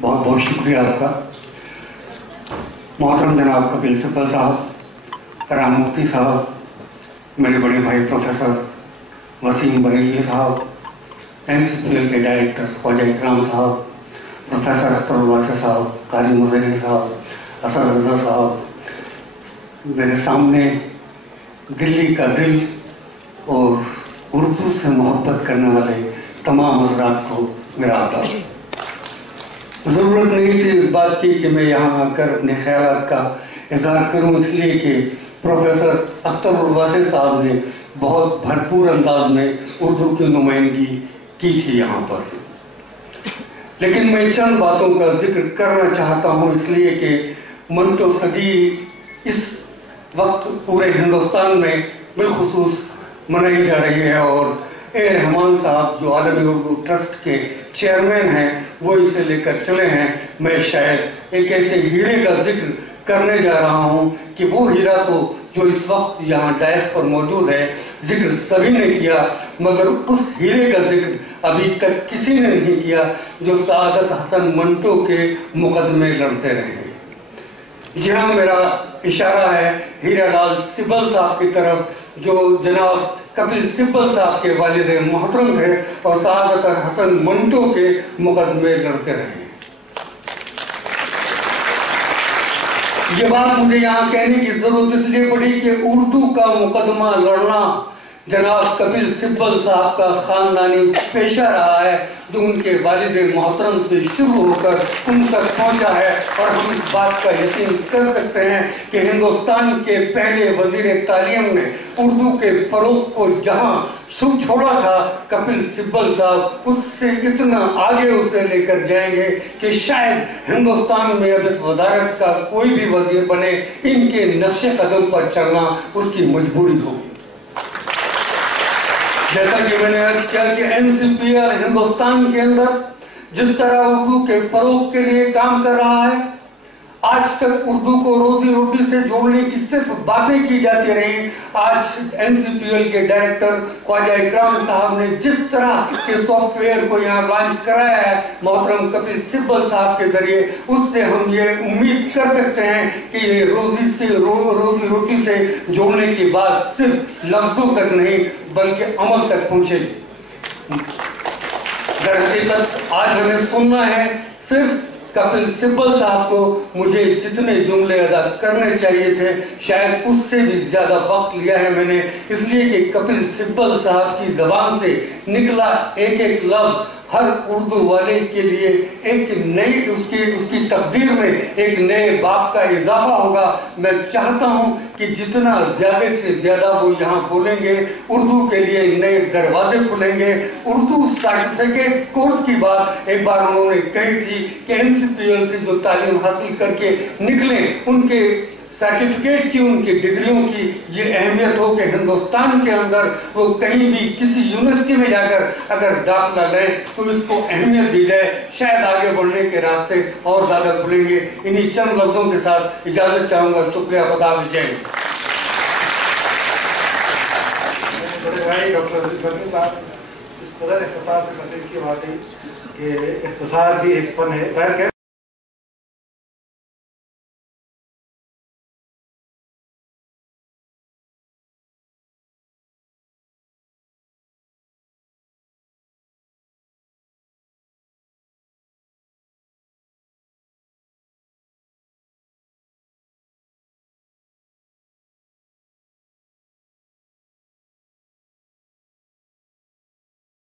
بہت بہت شکریہ آپ کا. محترم جناب کپل سبل صاحب, کرام مفتی صاحب, میرے بڑے بھائی پروفیسر وسیم بریلوی صاحب, NCPL کے ڈائریکٹر خواجہ اکرام صاحب, پروفیسر اختر الواسع صاحب, قاری مظہری صاحب, اسد رضا صاحب, میرے سامنے دلی کا دل اور اردو سے محبت کرنے والے تمام حضرات کو میرا آداب. ضرورت نہیں تھی اس بات کی کہ میں یہاں آ کر اپنے خیالات کا اظہار کروں, اس لیے کہ پروفیسر اختر الواسع صاحب نے بہت بھرپور انداز میں اردو کی نمائندگی کی تھی یہاں پر. لیکن میں چند باتوں کا ذکر کرنا چاہتا ہوں, اس لیے کہ منٹو صدی اس وقت پورے ہندوستان میں بالخصوص منائی جا رہی ہے, اور اے رحمان صاحب جو عالمی اردو ٹرسٹ کے چیئرمین ہیں وہ اسے لے کر چلے ہیں. میں شاید ایک ایسے ہیرے کا ذکر کرنے جا رہا ہوں کہ وہ ہیرا تو جو اس وقت یہاں ڈائس پر موجود ہے ذکر سبھی نے کیا, مگر اس ہیرے کا ذکر ابھی تک کسی نے نہیں کیا جو سعادت حسن منٹو کے مقدمے لڑتے رہے ہیں. جی ہاں, میرا اشارہ ہے ہیرا لال سبل صاحب کی طرف, جو جناب کپل سبل صاحب کے والد محترم تھے اور سعادت حسن منٹو کے مقدمے لڑتے رہے ہیں. یہ بات مجھے یہاں کہنے کی ضرورت اس لیے پڑی کہ اردو کا مقدمہ لڑنا جناب کپل سبل صاحب کا خاندانی پیشہ رہا ہے, جو ان کے والد محترم سے شروع ہو کر ان تک پہنچا ہے. اور ہم اس بات کا یقین کر سکتے ہیں کہ ہندوستان کے پہلے وزیر تعلیم نے اردو کے فروغ کو جہاں چھوڑا تھا, کپل سبل صاحب اس سے اتنا آگے اسے لے کر جائیں گے کہ شاید ہندوستان میں اب اس وزارت کا کوئی بھی وزیر بنے ان کے نقش قدم پر چلنا اس کی مجبوری ہوگی. جیسا کہ میں نے عرض کیا کہ NCPL ہندوستان کے اندر جس طرح اردو کے فروغ کے لیے کام کر رہا ہے, آج تک اردو کو روزی روٹی سے جوڑنے کی صرف باتیں کی جاتی رہیں. آج NCPL کے ڈائریکٹر خواجہ اکرام صاحب نے جس طرح کے سافٹ ویئر کو یہاں لانچ کرایا ہے محترم کپل سبل صاحب کے ذریعے, اس سے ہم یہ امید کر سکتے ہیں کہ یہ روزی روٹی سے جوڑنے کی بات صرف لفظوں تک نہیں بلکہ عمل تک پہنچے گی. در حقیقت آج ہمیں سننا ہے صرف کپل سبل صاحب کو مجھے جتنے جملے ادا کرنے چاہیے تھے شاید اس سے بھی زیادہ وقت لیا ہے میں نے, اس لیے کہ کپل سبل صاحب کی زبان سے نکلا ایک ایک لفظ ہر اردو والے کے لیے ایک نئی اس کی تقدیر میں ایک نئے باب کا اضافہ ہوگا. میں چاہتا ہوں کہ جتنا زیادہ سے زیادہ وہ یہاں بولیں گے اردو کے لیے نئے دروازے کھلیں گے. اردو سرٹیفکیٹ کورس کی بات ایک بار انہوں نے کہی تھی کہ NCPL سے جو تعلیم حاصل کر کے نکلیں ان کے سرٹیفکیٹ کی, ان کی ڈگریوں کی یہ اہمیت ہو کہ ہندوستان کے اندر وہ کہیں بھی کسی یونیورسٹی میں جا کر اگر داخلہ لیں تو اس کو اہمیت دی جائے. شاید آگے بڑھنے کے راستے اور زیادہ کھلیں گے. انہی چند لفظوں کے ساتھ اجازت چاہوں گا. شکریہ. خدا حافظ. ڈاکٹر عزیز صاحب اس قدر اختصار سے مطلب کی بات ہے کہ اختصار بھی ایک فن ہے.